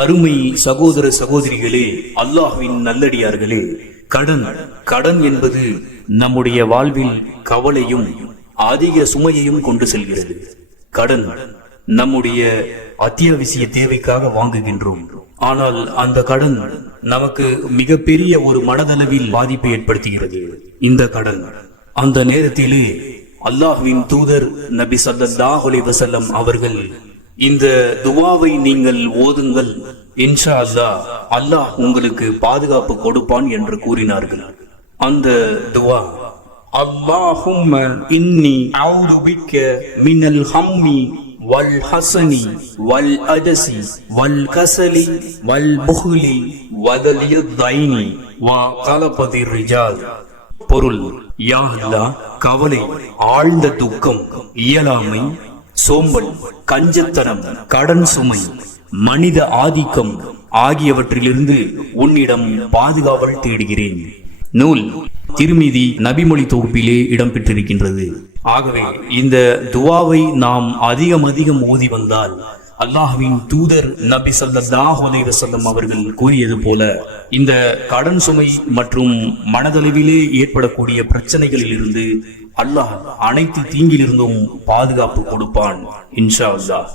அருமை சகோதர சகோதரிகளே, அல்லாஹ்வின் நல்லடியார்களே, கடன் என்பது நம்முடைய வாழ்வில் கவலையும் அதிக சுமையையும் கொண்டு செல்கிறது. கடன் நம்முடைய அத்தியாவசிய தேவைக்காக வாங்குகின்றோம். ஆனால் அந்த கடன் நமக்கு மிகப்பெரிய ஒரு மனதளவில் பாதிப்பை ஏற்படுத்துகிறது. இந்த கடன் அந்த நேரத்திலே அல்லாஹ்வின் தூதர் நபி ஸல்லல்லாஹு அலைஹி வஸல்லம் அவர்கள் இந்த துஆவை நீங்கள் ஓதுங்கள், இன்ஷா அல்லாஹ் அல்லாஹ் உங்களுக்கு பாதுகாப்பு கொடுப்பான் என்று கூறினார்கள். அந்த துஆ, அல்லாஹும்ம இன்னி அஊது பிக்க மினல் ஹம்மி வல் ஹஸனி வல் அஜஸி வல் கஸலி வல் புஹ்லி வதலியத் தைனி வ கலபதிர் ரிஜால். பொருள்: யா அல்லாஹ், கவலை, ஆழ்ந்த துக்கம், இயலாமை, சோம்பல், கஞ்சத்தனம், கடன் சுமை, மனித ஆதிக்கம் ஆகியவற்றிலிருந்து உன்னிடம் பாதுகாவல் தேடுகிறேன். நூல் திருமிதி நபிமொழி தொகுப்பிலே இடம்பெற்றிருக்கின்றது. ஆகவே இந்த துஆவை நாம் அதிகம் ஓதி வந்தால் அல்லாஹ்வின் தூதர் நபி ஸல்லல்லாஹு அலைஹி வஸல்லம் அவர்கள் கூறியது போல இந்த கடன் சுமை மற்றும் மனதளவிலே ஏற்படக்கூடிய பிரச்சனைகளில் இருந்து அல்லாஹ் அனைத்து தீங்கிலிருந்தும் பாதுகாப்பு கொடுப்பான், இன்ஷா அல்லாஹ்.